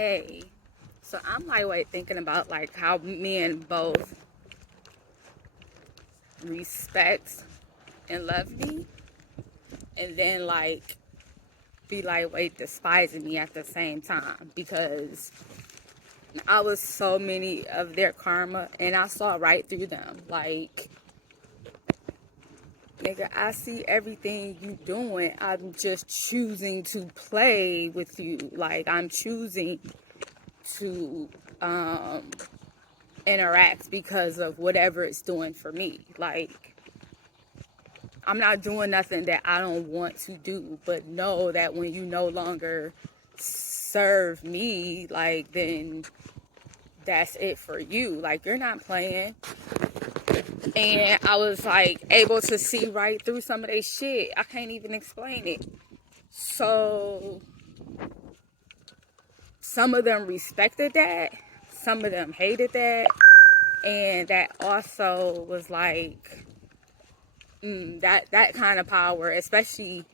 Hey, so I'm like, wait, thinking about like how men both respect and love me, and then like be like, wait, despising me at the same time because I was so many of their karma and I saw right through them. Like, nigga, I see everything you doing. I'm just choosing to play with you. Like, I'm choosing to interact because of whatever it's doing for me. Like, I'm not doing nothing that I don't want to do, but know that when you no longer serve me, like, then that's it for you. Like, you're not playing. And I was like able to see right through some of their shit. I can't even explain it. So some of them respected that, some of them hated that, and that also was like that kind of power, especially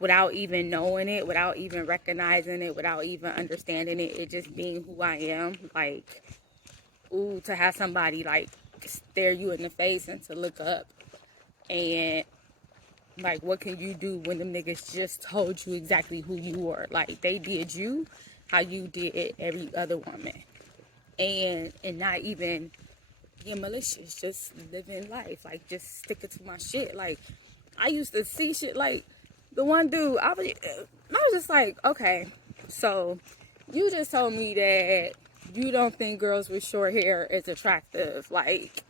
without even knowing it, without even recognizing it, without even understanding it, it just being who I am. Like, ooh, to have somebody like stare you in the face and to look up and like, what can you do when them niggas just told you exactly who you were? Like, they did you how you did every other woman, and not even being malicious, just living life, like just sticking to my shit. Like, I used to see shit like the one dude. I was just like, okay, so you just told me that you don't think girls with short hair is attractive, like,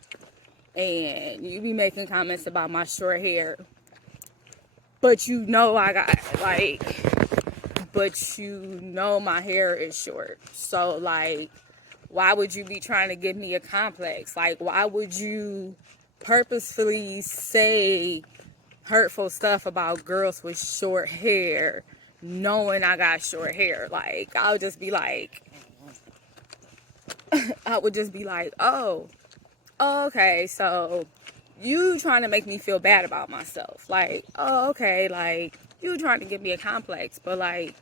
and you be making comments about my short hair, but you know I got like, but you know my hair is short, so like, why would you be trying to give me a complex? Like, why would you purposefully say hurtful stuff about girls with short hair, knowing I got short hair? Like, I would just be like, oh, okay, so you trying to make me feel bad about myself. Like, oh, okay, like, you trying to give me a complex, but like,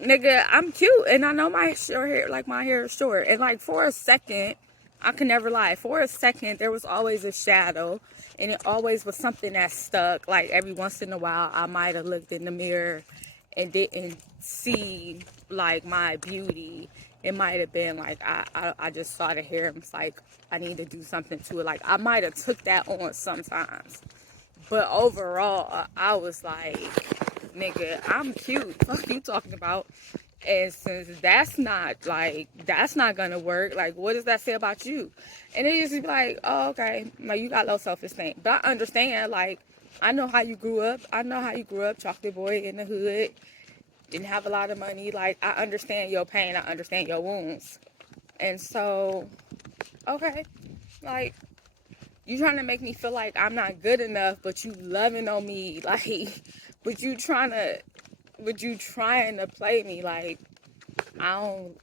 nigga, I'm cute and I know my short hair, like my hair is short. And like for a second, I can never lie. For a second, there was always a shadow and it always was something that stuck. Like every once in a while, I might have looked in the mirror and didn't see like my beauty. It might have been like I just saw the hair and was like, I need to do something to it. Like I might have took that on sometimes. But overall, I was like, nigga, I'm cute. Fuck you talking about? And since that's not gonna work, like, what does that say about you? And it used to be like, oh, okay, like, you got low self-esteem. But I understand, like, I know how you grew up. Chocolate boy in the hood, didn't have a lot of money. Like, I understand your pain. I understand your wounds. And so, okay, like, you trying to make me feel like I'm not good enough, but you loving on me, like, but you trying to play me, like, I'm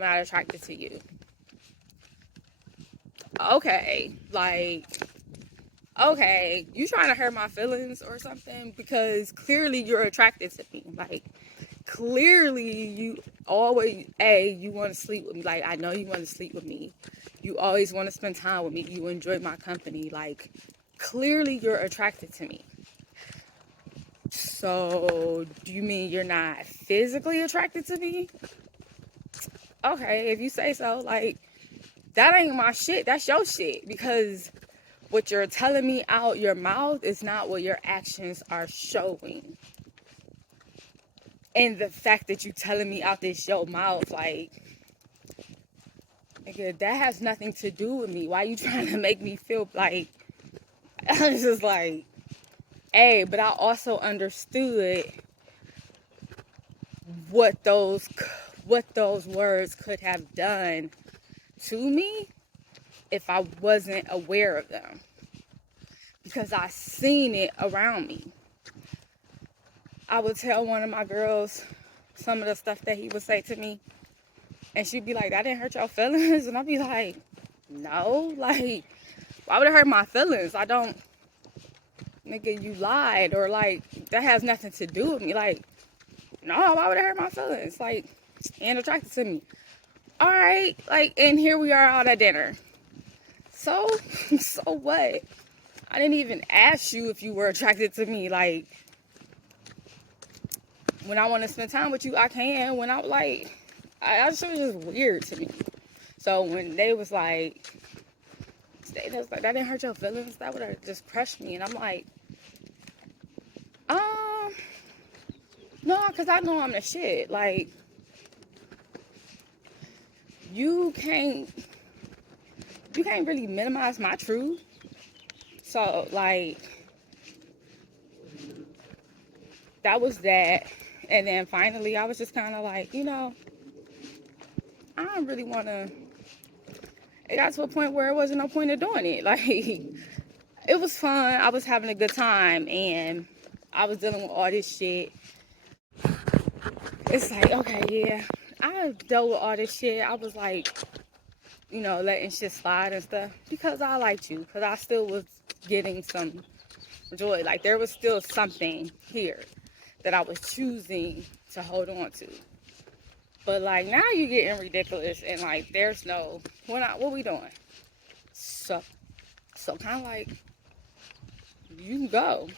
not attracted to you. Okay, like, okay, you trying to hurt my feelings or something? Because clearly you're attracted to me. Like, clearly you always, you want to sleep with me. Like, I know you want to sleep with me. You always want to spend time with me. You enjoy my company. Like, clearly you're attracted to me. So, do you mean you're not physically attracted to me? Okay, if you say so, like, that ain't my shit. That's your shit. Because what you're telling me out your mouth is not what your actions are showing. And the fact that you telling me out this your mouth, like, nigga, that has nothing to do with me. Why you trying to make me feel like, I was just like, hey, but I also understood what those words could have done to me if I wasn't aware of them. Because I seen it around me. I would tell one of my girls some of the stuff that he would say to me, and she'd be like, that didn't hurt your feelings? And I'd be like, no, like, why would it hurt my feelings? I don't, nigga, you lied, or like, that has nothing to do with me. Like, no, why would it hurt my feelings? Like, and attracted to me. All right, like, and here we are out at dinner. So, so what? I didn't even ask you if you were attracted to me. Like, when I want to spend time with you, I can. When I like, I just, it was just weird to me. So when they was like, that didn't hurt your feelings. That would have just crushed me. And I'm like, no, because I know I'm the shit. Like, you can't really minimize my truth. So, like, that was that. And then finally, I was just kind of like, I don't really want to. It got to a point where it wasn't no point of doing it. Like, it was fun. I was having a good time. And I was dealing with all this shit. It's like, okay, yeah. I dealt with all this shit. I was like, letting shit slide and stuff. Because I liked you. Because I still was getting some joy. Like, there was still something here that I was choosing to hold on to. But, like, now you're getting ridiculous. And, like, there's no, what we doing? So kind of like, you can go.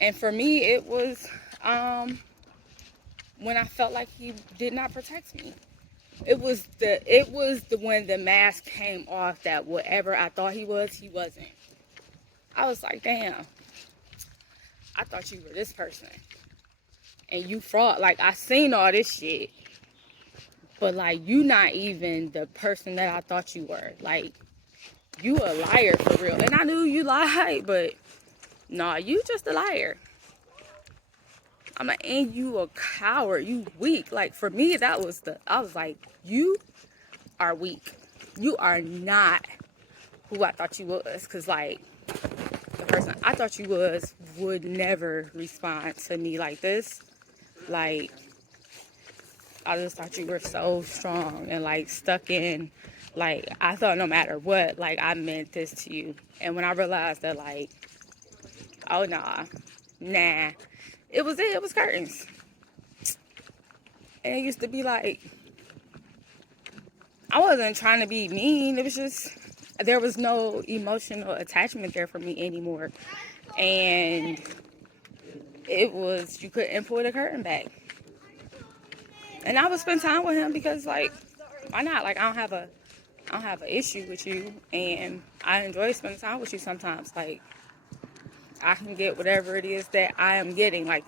And for me, it was, when I felt like he did not protect me. It was when the mask came off that whatever I thought he wasn't. I was like, damn, I thought you were this person. And you fraud. Like, I seen all this shit. But, like, you not even the person that I thought you were. Like, you a liar for real. And I knew you lied, but nah, you just a liar. And you a coward. You weak. Like, for me, I was like, you are weak. You are not who I thought you was. Because, like, the person I thought you was would never respond to me like this. Like, I just thought you were so strong and, like, stuck in. Like, I thought no matter what, like, I meant this to you. And when I realized that, like, oh, nah. It was curtains. And it used to be like, I wasn't trying to be mean. It was just, there was no emotional attachment there for me anymore. And it was, you couldn't pull the curtain back. And I would spend time with him because, like, why not? Like, I don't have an issue with you. And I enjoy spending time with you sometimes. Like, I can get whatever it is that I am getting. Like,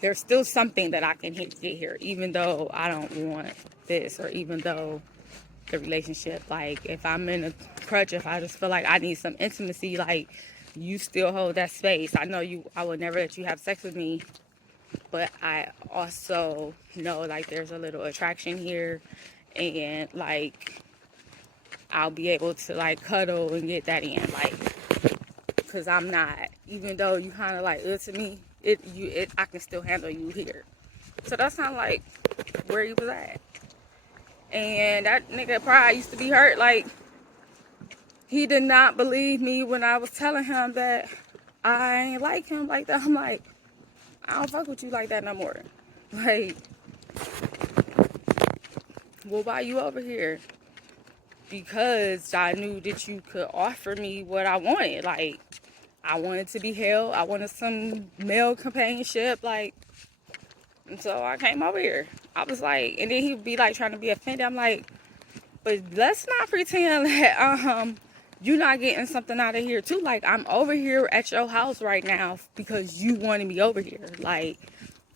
there's still something that I can get here, even though I don't want this, or even though the relationship, like, if I'm in a crutch, if I just feel like I need some intimacy, like, you still hold that space. I know I would never let you have sex with me, but I also know, like, there's a little attraction here, and, like, I'll be able to, like, cuddle and get that in, like, because I'm not, even though you kind of like to me, I can still handle you here. So that's kind of like where he was at. And that nigga pride used to be hurt. Like, he did not believe me when I was telling him that I ain't like him like that. I'm like, I don't fuck with you like that no more. Like, well, why you over here? Because I knew that you could offer me what I wanted. Like, I wanted to be held. I wanted some male companionship. Like, and so I came over here. I was like, and then he'd be like trying to be offended. I'm like, but let's not pretend that you're not getting something out of here too. Like, I'm over here at your house right now because you wanted me over here. Like,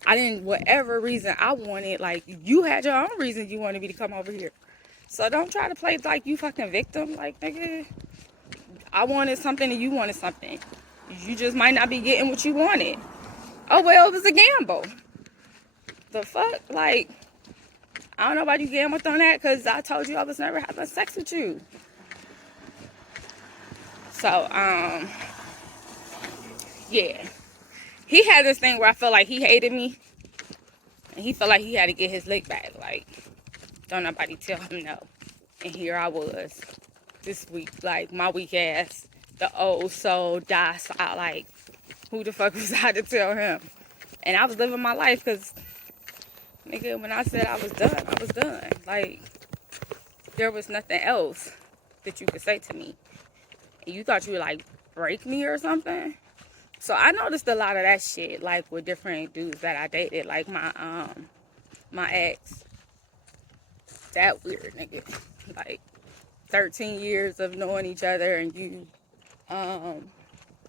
I didn't, whatever reason I wanted, like, you had your own reason you wanted me to come over here. So don't try to play like you fucking victim. Like, nigga, I wanted something and you wanted something. You just might not be getting what you wanted. Oh, well, it was a gamble. The fuck? Like, I don't know why you gambled on that, because I told you I was never having sex with you. So, yeah. He had this thing where I felt like he hated me. And he felt like he had to get his lick back. Like, don't nobody tell him no. And here I was this week, like, my weak ass, the old soul, docile, like, who the fuck was I to tell him? And I was living my life because Nigga, when I said I was done, I was done. Like, there was nothing else that you could say to me. And you thought you would, like, break me or something? So I noticed a lot of that shit, like, with different dudes that I dated. Like, my ex. That weird nigga. Like, 13 years of knowing each other and you, trying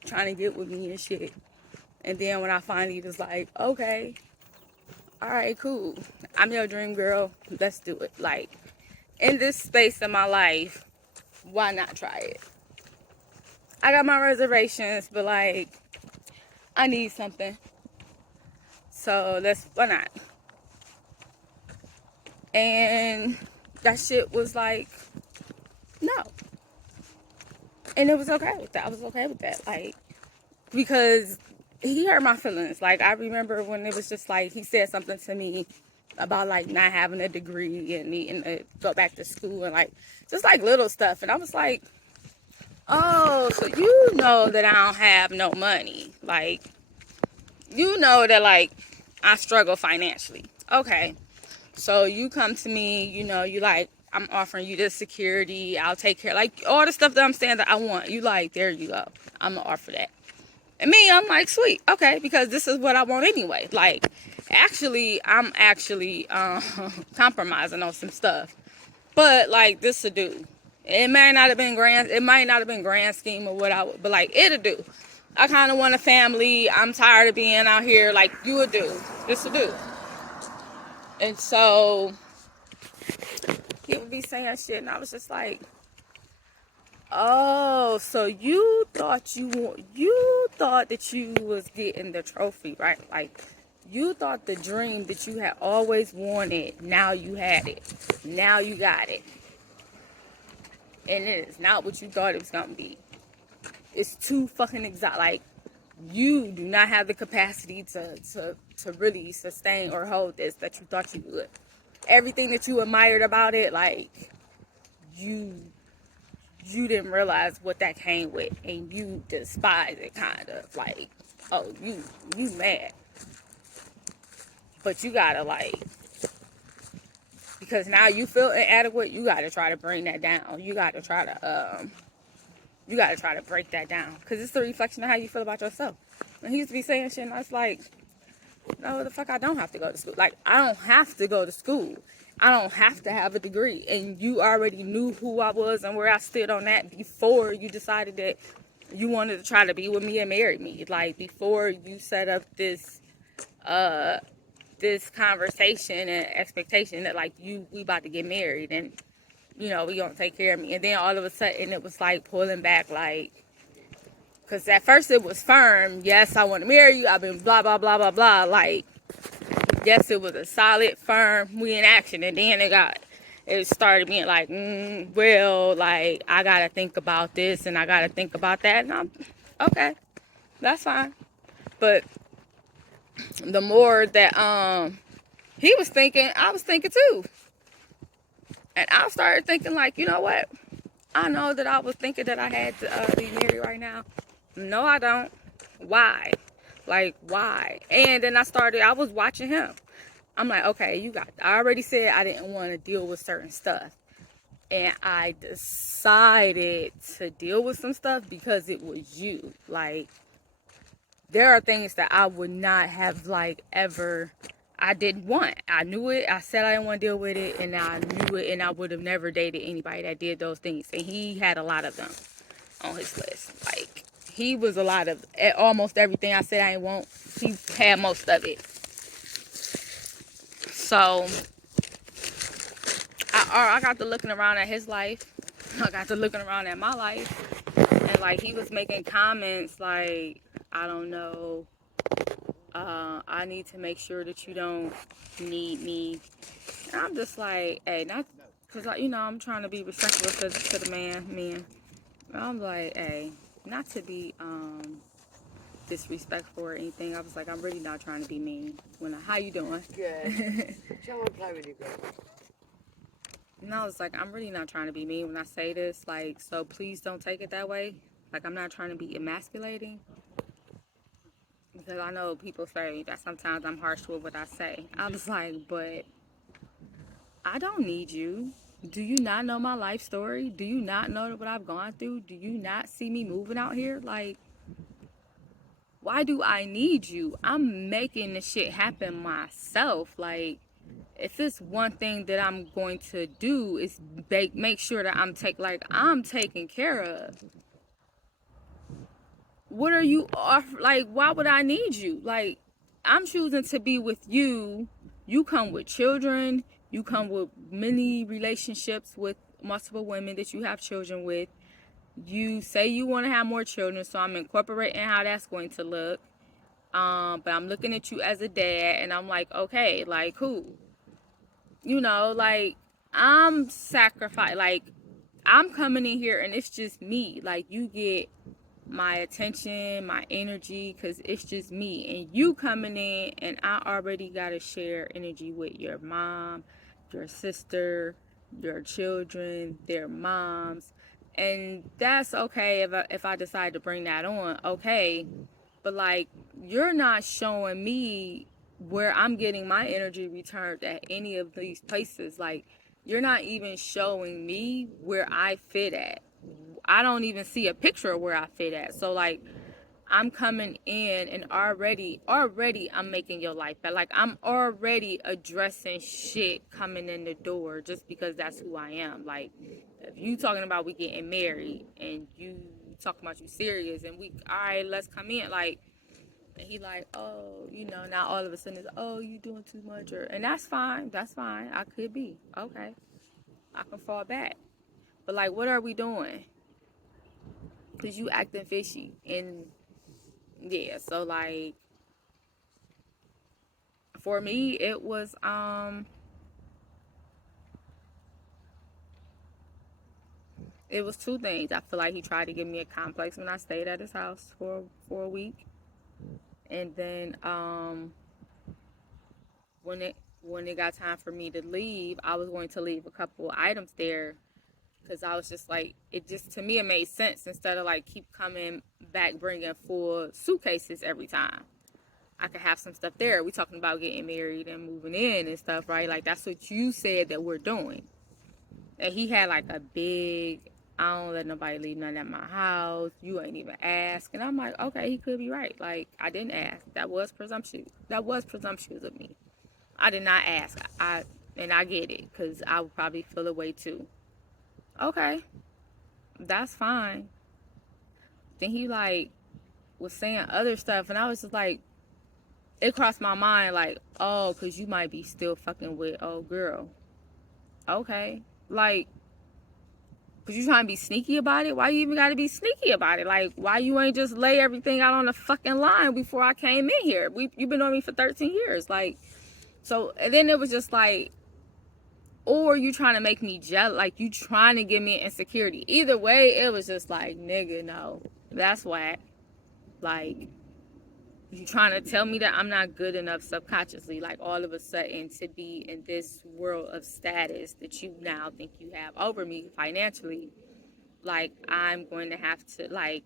to get with me and shit. And then when I finally was like, okay, all right, cool. I'm your dream girl. Let's do it. Like, in this space of my life, why not try it? I got my reservations, but like, I need something. So why not? And that shit was like, no. And it was okay with that. I was okay with that. Like, because he hurt my feelings. Like, I remember when it was just like, he said something to me about like not having a degree and needing to go back to school and like, just like little stuff. And I was like, oh, so you know that I don't have no money. Like, you know that like I struggle financially. Okay. So you come to me, you know, you like, I'm offering you this security. I'll take care. Like, all the stuff that I'm saying that I want. You like, there you go. I'm going to offer that. And me, I'm like, sweet. Okay. Because this is what I want anyway. Like, actually, I'm actually compromising on some stuff. But, like, this to do. It might not have been grand scheme or what but like, it'll do. I kind of want a family. I'm tired of being out here. Like, you would do. This will do. And so he would be saying shit, and I was just like, oh, so you thought that you was getting the trophy, right? Like, you thought the dream that you had always wanted, now you had it. Now you got it. And it is not what you thought it was going to be. It's too fucking exotic. Like, you do not have the capacity to really sustain or hold this that you thought you would. Everything that you admired about it, like, you didn't realize what that came with, and you despise it, kind of. Like, oh, you mad. But you gotta, like, because now you feel inadequate, you gotta try to bring that down. You gotta try to break that down. Because it's a reflection of how you feel about yourself. And he used to be saying shit, and I was like, no, the fuck, I don't have to go to school. Like, I don't have to go to school. I don't have to have a degree. And you already knew who I was and where I stood on that before you decided that you wanted to try to be with me and marry me. Like, before you set up this conversation and expectation that, like, we about to get married and, you know, we gonna take care of me. And then all of a sudden it was like pulling back, like, because at first it was firm. Yes, I want to marry you. I've been blah, blah, blah, blah, blah. Like, yes, it was a solid, firm, we in action. And then it started being like, well, like, I got to think about this and I got to think about that. And I'm, okay, that's fine. But the more that he was thinking, I was thinking too. And I started thinking, like, you know what? I know that I was thinking that I had to be married right now. No, I don't. Why? Like, why? And then I was watching him. I'm like, okay, I already said I didn't want to deal with certain stuff. And I decided to deal with some stuff because it was you. Like, there are things that I would not have, like, ever, I didn't want. I knew it. I said I didn't want to deal with it. And I knew it. And I would have never dated anybody that did those things. And he had a lot of them on his list. Like, he was a lot of, almost everything I said I didn't want, he had most of it. So, I got to looking around at his life. I got to looking around at my life. And, like, he was making comments like, I don't know, I need to make sure that you don't need me. And I'm just like, hey, not, because, you know, I'm trying to be respectful to the men. I'm like, hey, not to be disrespectful or anything. I was like, I'm really not trying to be mean. How you doing? Good. Someone play with you, girl. And I was like, I'm really not trying to be mean when I say this. Like, so please don't take it that way. Like, I'm not trying to be emasculating. Because I know people say that sometimes I'm harsh with what I say. I was like, but I don't need you. Do you not know my life story? Do you not know what I've gone through? Do you not see me moving out here? Like, why do I need you? I'm making the shit happen myself. Like, if it's one thing that I'm going to do is make sure that I'm taken care of. What are you off? Like, why would I need you? Like, I'm choosing to be with you. You come with children. You come with many relationships with multiple women that you have children with. You say you want to have more children, so I'm incorporating how that's going to look. But I'm looking at you as a dad, and I'm like, okay, like, cool. You know, like, I'm sacrifice. Like, I'm coming in here, and it's just me. Like, you get my attention, my energy, because it's just me. And you coming in, and I already got to share energy with your mom, your sister, your children, their moms. And that's okay if I decide to bring that on, okay. But like, you're not showing me where I'm getting my energy returned at any of these places. Like, you're not even showing me where I fit at. I don't even see a picture of where I fit at. So like, I'm coming in and already I'm making your life better. Like, I'm already addressing shit coming in the door just because that's who I am. Like, if you talking about we getting married and you talking about you serious and we all right, let's come in. Like, and he like, oh, you know, now all of a sudden it's, oh, you doing too much, or, and that's fine. That's fine. I could be okay. I can fall back. But like, what are we doing? Cause you acting fishy, and yeah. So like, for me, it was two things. I feel like he tried to give me a complex when I stayed at his house for a week, and then when it got time for me to leave, I was going to leave a couple items there because I was just like, it just, to me, it made sense instead of like keep coming back bringing full suitcases every time. I could have some stuff there. We talking about getting married and moving in and stuff, right? Like, that's what you said that we're doing. And he had like a big, I don't let nobody leave nothing at my house. You ain't even ask. And I'm like, okay, he could be right. Like, I didn't ask. That was presumptuous. That was presumptuous of me. I did not ask. And I get it, because I would probably feel away too. Okay, that's fine. Then he like was saying other stuff, and I was just like, it crossed my mind like, oh, because you might be still fucking with old girl. Okay, like, but you trying to be sneaky about it? Why you even got to be sneaky about it? Like, why you ain't just lay everything out on the fucking line before I came in here? You've been on me for 13 years, like. So, and then it was just like, or you trying to make me jealous, like you trying to give me insecurity. Either way, it was just like, nigga, no, that's whack. Like, you trying to tell me that I'm not good enough subconsciously, like all of a sudden to be in this world of status that you now think you have over me financially. Like, I'm going to have to, like,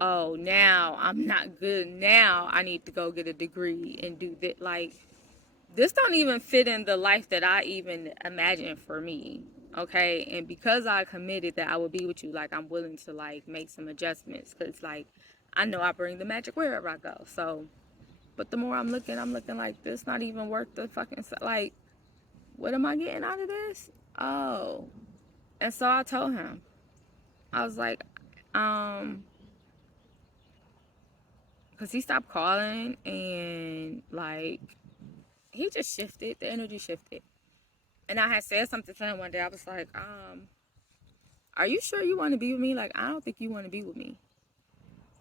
oh, now I'm not good. Now I need to go get a degree and do that. Like, this don't even fit in the life that I even imagined for me. Okay. And because I committed that I would be with you, like, I'm willing to like make some adjustments. Cause like, I know I bring the magic wherever I go. So, but the more I'm looking like, this not even worth the fucking, like, what am I getting out of this? Oh. And so I told him, I was like, cause he stopped calling and like, he just shifted, the energy shifted. And I had said something to him one day. I was like, are you sure you want to be with me? Like, I don't think you want to be with me.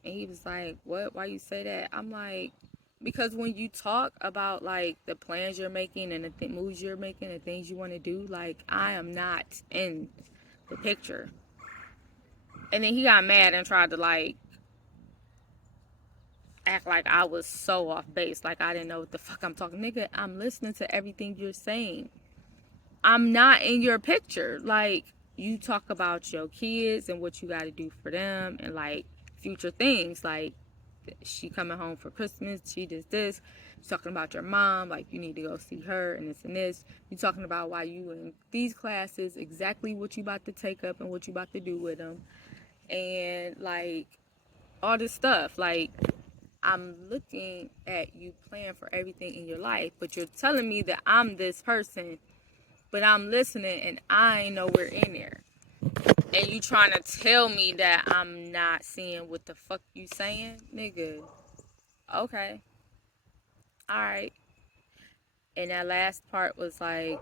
And he was like, what? Why you say that? I'm like, because when you talk about like the plans you're making and the moves you're making and things you want to do, like, I am not in the picture. And then he got mad and tried to like act like I was so off base, like I didn't know what the fuck I'm talking. Nigga, I'm listening to everything you're saying. I'm not in your picture. Like, you talk about your kids and what you got to do for them and like future things. Like, she coming home for Christmas, she does this. You're talking about your mom, like you need to go see her and this and this. You're talking about why you in these classes, exactly what you about to take up and what you about to do with them. And like all this stuff. Like I'm looking at you plan for everything in your life, but you're telling me that I'm this person, but I'm listening and I ain't nowhere in there. And you trying to tell me that I'm not seeing what the fuck you saying? Nigga. Okay. Alright. And that last part was like,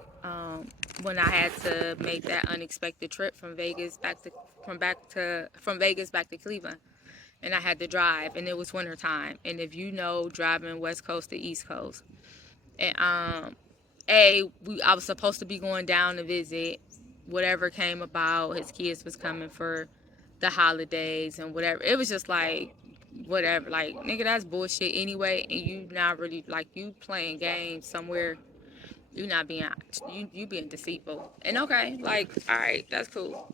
when I had to make that unexpected trip from Vegas back to Cleveland. And I had to drive, and it was winter time. And if you know, driving West Coast to East Coast, and I was supposed to be going down to visit. Whatever came about, his kids was coming for the holidays and whatever. It was just like whatever, like nigga, that's bullshit anyway. And you not really like you playing games somewhere. You not being you being deceitful. And okay, like all right, that's cool.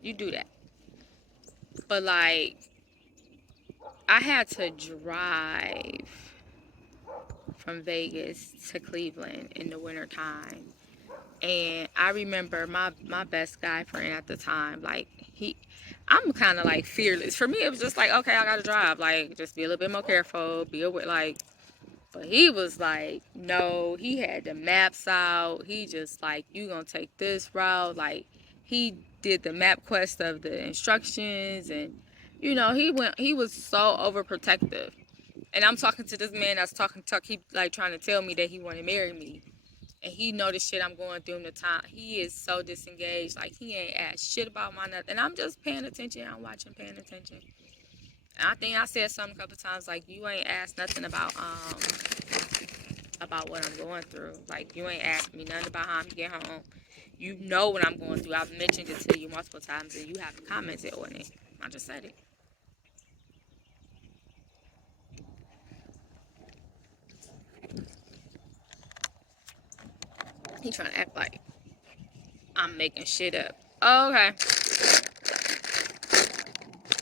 You do that, but like I had to drive from Vegas to Cleveland in the wintertime. And I remember my best guy friend at the time, like I'm kind of like fearless. For me, it was just like, okay, I gotta drive. Like, just be a little bit more careful, be aware, like, but he was like, no, he had the maps out. He just like, you gonna take this route. Like, he did the map quest of the instructions and, he was so overprotective. And I'm talking to this man that's he like trying to tell me that he want to marry me. And he know the shit I'm going through in the time. He is so disengaged. Like, he ain't asked shit about my nothing. And I'm just paying attention. I'm watching, paying attention. And I think I said something a couple times, like, you ain't asked nothing about what I'm going through. Like, you ain't asked me nothing about how I'm getting home. You know what I'm going through. I've mentioned it to you multiple times, and you haven't commented on it. I just said it. He trying to act like I'm making shit up. Oh, okay.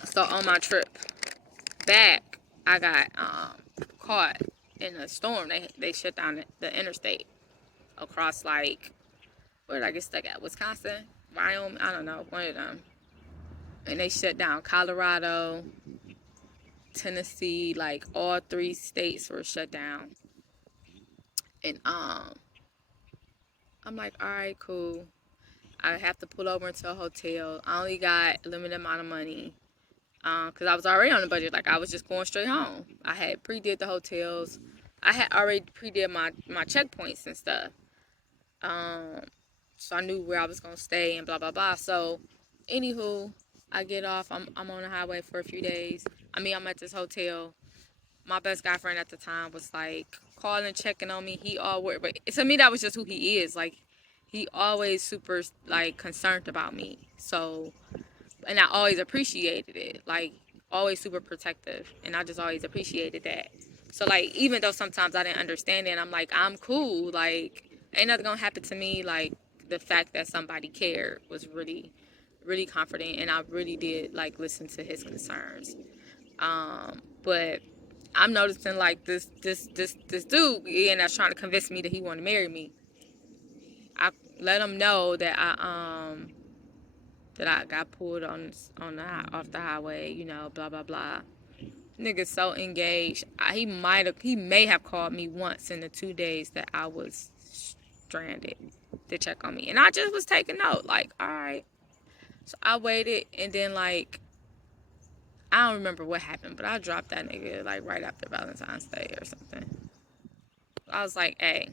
So on my trip back, I got caught in a storm. They shut down the interstate across like where did I get stuck at? Wisconsin, Wyoming, I don't know, one of them. And they shut down Colorado, Tennessee, like all 3 states were shut down. And I'm like, all right, cool. I have to pull over into a hotel. I only got a limited amount of money. Because I was already on the budget. Like, I was just going straight home. I had pre-did the hotels. I had already pre-did my checkpoints and stuff. So I knew where I was going to stay and blah, blah, blah. So, anywho, I get off. I'm on the highway for a few days. I'm at this hotel. My best guy friend at the time was, like, calling, checking on me. He always, but to me, that was just who he is. Like, he always super, like, concerned about me. So, and I always appreciated it. Like, always super protective. And I just always appreciated that. So, like, even though sometimes I didn't understand it, I'm like, I'm cool. Like, ain't nothing gonna happen to me. Like, the fact that somebody cared was really, really comforting. And I really did, like, listen to his concerns. But I'm noticing, like, this dude, and that's trying to convince me that he want to marry me. I let him know that I got pulled off the highway, blah blah blah. Nigga so engaged. He may have called me once in the 2 days that I was stranded to check on me, and I just was taking note. Like, all right. So I waited, and then like I don't remember what happened, but I dropped that nigga like right after Valentine's Day or something. I was like, hey,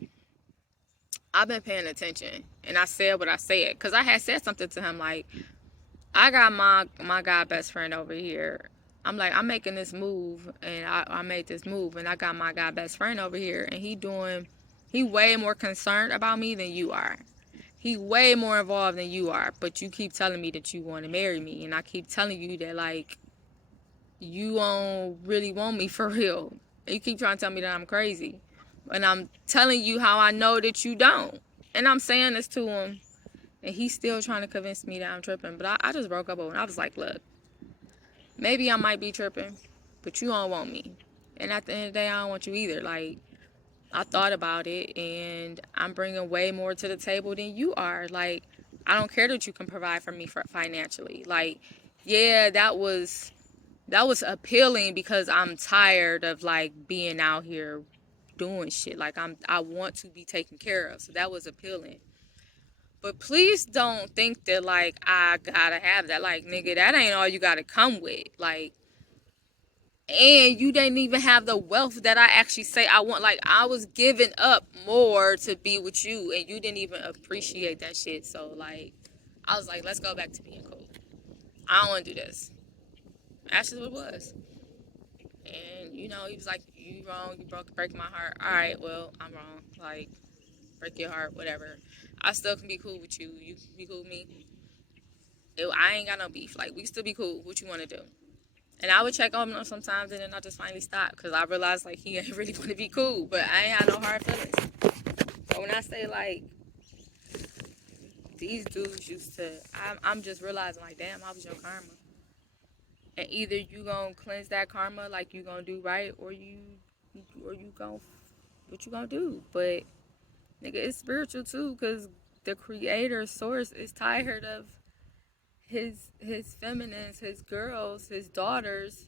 I've been paying attention, and I said what I said because I had said something to him like, I got my guy best friend over here. I'm like, I'm making this move, and I made this move, and I got my guy best friend over here, and he way more concerned about me than you are. He way more involved than you are, but you keep telling me that you want to marry me, and I keep telling you that, like, you don't really want me for real. And you keep trying to tell me that I'm crazy. And I'm telling you how I know that you don't. And I'm saying this to him. And he's still trying to convince me that I'm tripping. But I just broke up with him. I was like, look, maybe I might be tripping. but you don't want me. And at the end of the day, I don't want you either. Like, I thought about it, and I'm bringing way more to the table than you are. Like, I don't care that you can provide for me financially. Like, yeah, that was appealing because I'm tired of like being out here doing shit. Like, I want to be taken care of. So that was appealing. But please don't think that like I gotta have that. Like, nigga, that ain't all you gotta come with. Like, and you didn't even have the wealth that I actually say I want. Like, I was giving up more to be with you, and you didn't even appreciate that shit. So like, I was like, let's go back to being cool. I don't want to do this. That's just what it was. And you know, he was like, you wrong. You break my heart. All right, well, I'm wrong. Like, break your heart, whatever. I still can be cool with you. You can be cool with me. I ain't got no beef. Like, we can still be cool. What you want to do? And I would check on him sometimes, and then I just finally stopped because I realized like he ain't really want to be cool. But I ain't had no hard feelings. So when I say like these dudes used to, I'm just realizing like, damn, I was your karma. And either you gonna cleanse that karma, like you gonna do right, or you gonna what you gonna do. But nigga, it's spiritual too, cause the creator source is tired of his feminines, his girls, his daughters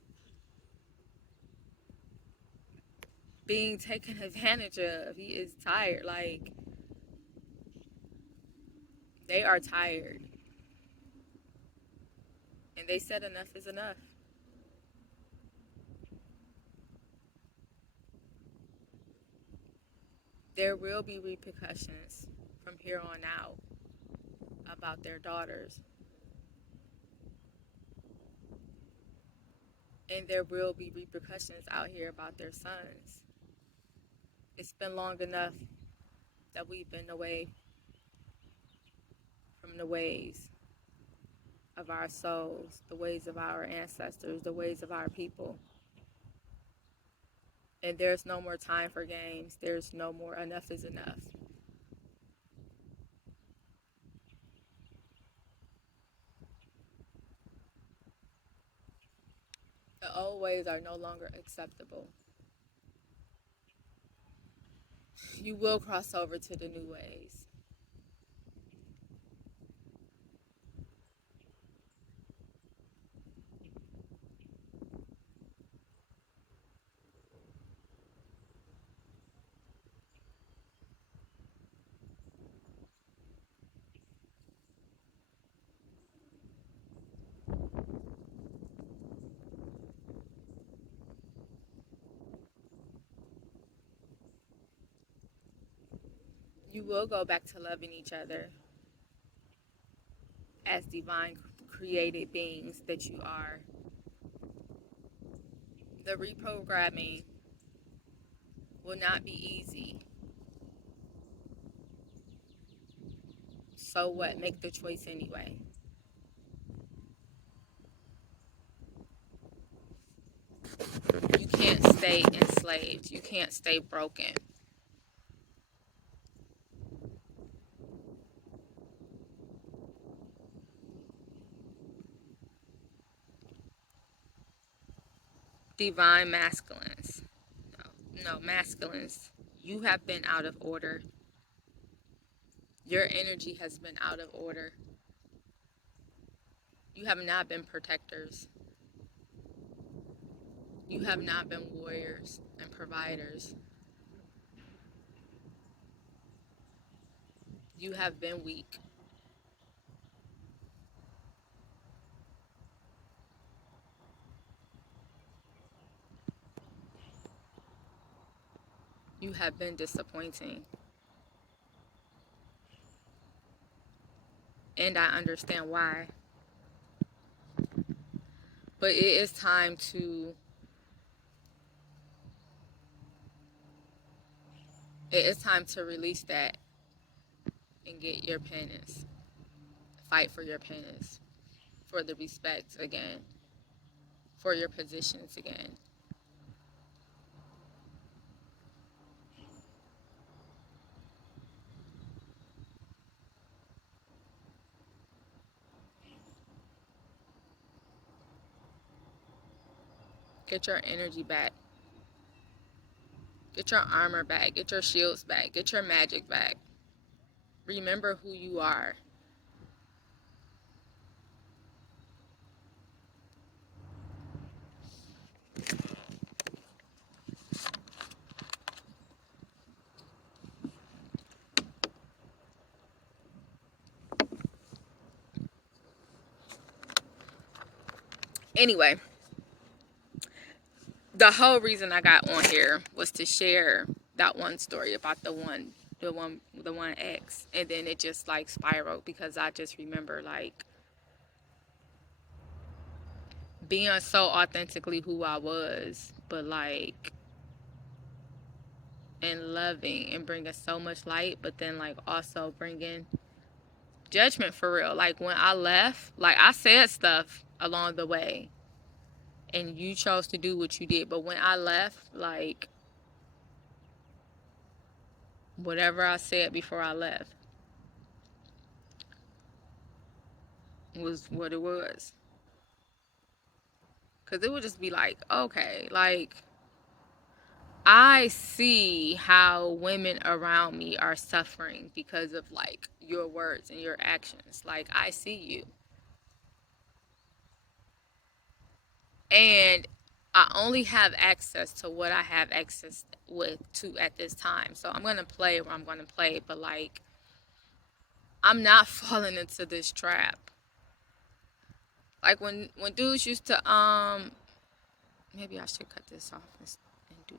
being taken advantage of. He is tired. Like, they are tired. And they said enough is enough. There will be repercussions from here on out about their daughters. And there will be repercussions out here about their sons. It's been long enough that we've been away from the ways of our souls, the ways of our ancestors, the ways of our people. And there's no more time for games. There's no more enough is enough. The old ways are no longer acceptable. You will cross over to the new ways. You will go back to loving each other as divine created beings that you are. The reprogramming will not be easy. So what? Make the choice anyway. You can't stay enslaved. You can't stay broken. Divine masculines. No, masculines. You have been out of order. Your energy has been out of order. You have not been protectors. You have not been warriors and providers. You have been weak. You have been disappointing. And I understand why. But it is time to release that and get your penance. Fight for your penance. For the respect again. For your positions again. Get your energy back. Get your armor back. Get your shields back. Get your magic back. Remember who you are. Anyway, the whole reason I got on here was to share that one story about the one ex, and then it just like spiraled because I just remember like being so authentically who I was, but like and loving and bringing so much light, but then like also bringing judgment for real. Like when I left, like I said stuff along the way and you chose to do what you did, but when I left, like whatever I said before I left was what it was. Cause it would just be like, okay, like I see how women around me are suffering because of like your words and your actions. Like I see you. And I only have access to what I have access with to at this time. So I'm gonna play where I'm gonna play, but like I'm not falling into this trap. Like when dudes used to maybe I should cut this off and do